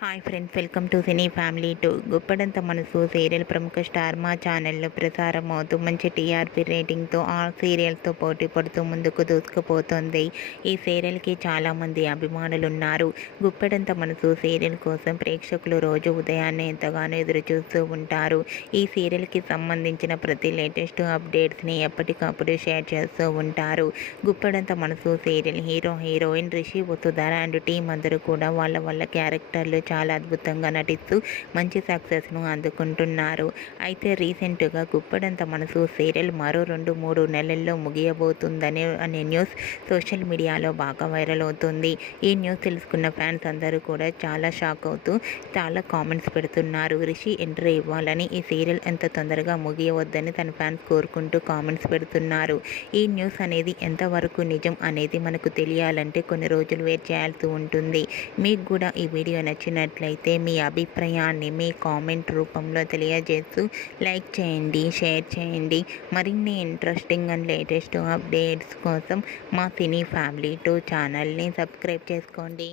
Hi friends, welcome to Cine Family two. గుప్పడంత మనసు serial ప్రముఖ స్టార్ మా ఛానల్లో ప్రసారం అవుతూ మంచి టీఆర్పీ రేటింగ్తో ఆ సీరియల్తో పోటీ పడుతూ ముందుకు దూసుకుపోతుంది. ఈ సీరియల్కి చాలామంది అభిమానులు ఉన్నారు. గుప్పడంత మనసు సీరియల్ కోసం ప్రేక్షకులు రోజు ఉదయాన్నే ఎంతగానో ఎదురు చూస్తూ ఉంటారు. ఈ సీరియల్కి సంబంధించిన ప్రతి లేటెస్ట్ అప్డేట్స్ని ఎప్పటికప్పుడు షేర్ చేస్తూ ఉంటారు. గుప్పడంత మనసు serial hero heroine Rishi Vasudhara and team అందరూ కూడా వాళ్ళ క్యారెక్టర్లు చాలా అద్భుతంగా నటిస్తూ మంచి సక్సెస్ను అందుకుంటున్నారు. అయితే రీసెంట్గా గుప్పడంత మనసు సీరియల్ మరో 2-3 నెలల్లో ముగియబోతుందనే న్యూస్ సోషల్ మీడియాలో బాగా వైరల్ అవుతుంది. ఈ న్యూస్ తెలుసుకున్న ఫ్యాన్స్ అందరూ కూడా చాలా షాక్ అవుతూ చాలా కామెంట్స్ పెడుతున్నారు. రిషి ఎంట్రీ ఇవ్వాలని, ఈ సీరియల్ ఎంత తొందరగా ముగియవద్దని తన ఫ్యాన్స్ కోరుకుంటూ కామెంట్స్ పెడుతున్నారు. ఈ న్యూస్ అనేది ఎంతవరకు నిజం అనేది మనకు తెలియాలంటే కొన్ని రోజులు వెయిట్ చేయాల్సి ఉంటుంది. మీకు కూడా ఈ వీడియో నచ్చినట్లయితే మీ అభిప్రాయాన్ని మీ కామెంట్ రూపంలో తెలియజేస్తూ లైక్ చేయండి, షేర్ చేయండి. మరిన్ని ఇంట్రెస్టింగ్ అండ్ లేటెస్ట్ అప్డేట్స్ కోసం మా సినీ ఫ్యామిలీ 2 ఛానల్ని సబ్స్క్రైబ్ చేసుకోండి.